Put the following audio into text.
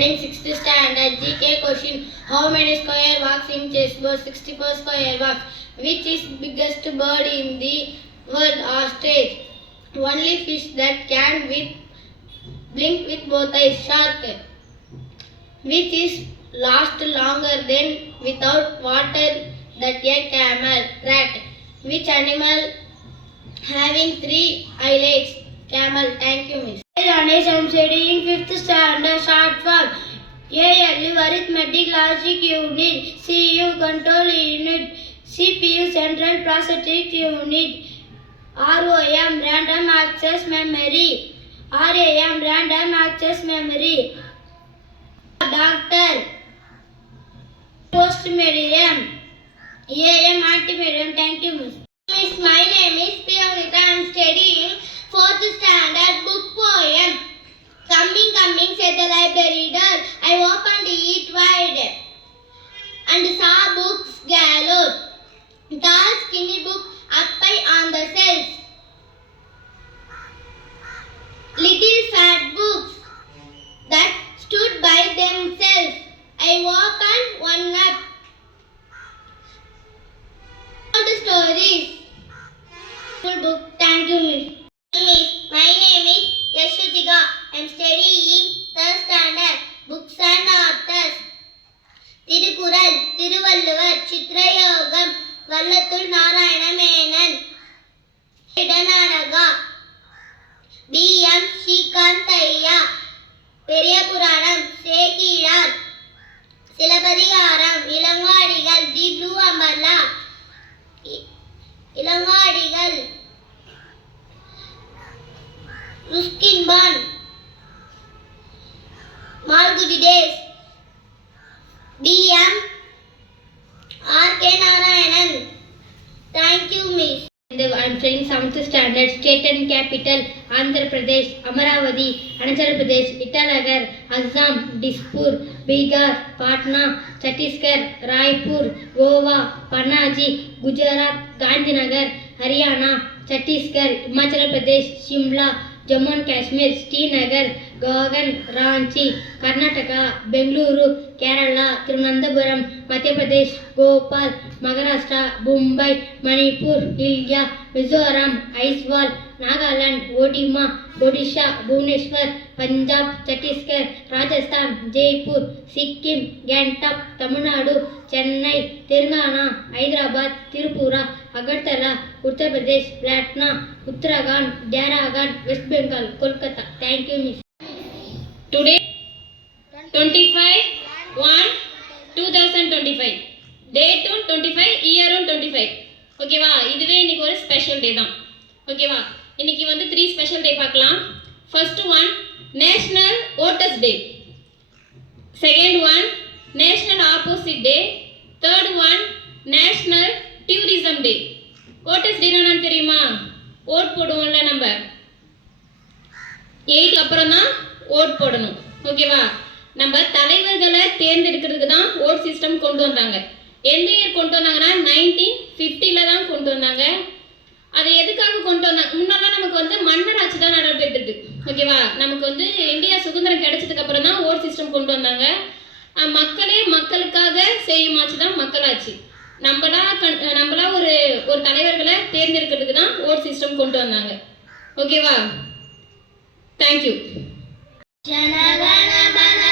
studying 6th standard GK question. How many square walks in chessboard? 64 square walks. Which is biggest bird in the world? Ostrich. Only fish that can blink with both eyes. Shark. Which is last longer than without water? That a camel. Rat. Which animal having 3 eyelids? Camel. Thank you, miss. Ganesh, I am studying 5th standard short form. ALU arithmetic logic unit, CU control unit, CPU central processing unit, ROM random access memory, RAM random access memory, doctor, postmedium, AM antimedium. Thank you, miss. Miss, my name is Priyanka. I am studying 4th standard book poem. Coming, said the library door. I opened it wide and saw books galore. Tall, skinny book up high on the shelves. Little fat books that stood by themselves. I opened one up. All the stories. Full book. Thank you, miss. My name is Yashutika. I am studying 3rd standard. Books and authors. Tirukural, Tiruvalluvar, Chitrayogam, Vallathul Narayana Menon, Idananaga, B.M. Shikantaya, Periyapuranam, Sekirar, Silabadigaram, Ilangadigal, The Blue Umbrella, Ilangadigal, Ruskin Bond, Malgudi Days, D.M. R.K. Narayanan. Thank you, miss. I am studying 7th standard. State and capital: Andhra Pradesh, Amaravati, Arunachal Pradesh, Itanagar, Assam, Dispur, Bihar, Patna, Chhattisgarh, Raipur, Goa, Panaji, Gujarat, Gandhinagar, Haryana, Chhattisgarh, Himachal Pradesh, Shimla, Jammu and Kashmir, Srinagar, Gagan, Ranchi, Karnataka, Bengaluru, Kerala, Thiruvananthapuram, Madhya Pradesh, Bhopal, Maharashtra, Mumbai, Manipur, India, Mizoram, Aizwal, Nagaland, Odisha, Odisha, Bhubaneswar, Punjab, Chhattisgarh, Rajasthan, Jaipur, Sikkim, Gangtok, Tamil Nadu, Chennai, Telangana, Hyderabad, Tripura, Agartala, Uttar Pradesh, Patna, Uttarakhand, Jharkhand, West Bengal, Kolkata. Thank you, miss. Today, 25/1/2025. Date 25, year 25. ஓகேவா, இதுவே இன்னைக்கு ஒரு special day தான். ஓகேவா, இன்னைக்கு வந்து 3 special day பார்க்கலாம். First one national voters day, second one national opposite day, third one national tourism day. Voters day என்னன்னு தெரியுமா? ஓட் போடுவோம்ல நம்ம, 8 அப்புறம் தான் ஓட் போடணும். ஓகேவா, நம்ம தலைவர்களை தேர்ந்தெடுக்கிறதுக்கு தான் ஓட் சிஸ்டம் கொண்டு வந்தாங்க. எந்த இயர் கொண்டு வந்தாங்கன்னா 1950 தான் கொண்டு வந்தாங்க. அதை எதுக்காக கொண்டு வந்தாங்க? முன்னெல்லாம் நமக்கு வந்து மன்னர் ஆட்சி தான் நடைபெற்றது. ஓகேவா, நமக்கு வந்து இந்தியா சுதந்திரம் கிடைச்சதுக்கு அப்புறம் தான் ஓட் சிஸ்டம் கொண்டு வந்தாங்க. மக்களே மக்களுக்காக செய்யும் ஆட்சி தான் மக்களாட்சி. நம்மளா ஒரு தலைவர்களை தேர்ந்தெடுக்கிறதுக்கு தான் ஓட் சிஸ்டம் கொண்டு வந்தாங்க. ஓகேவா, தேங்க்யூ. ஜனகணமன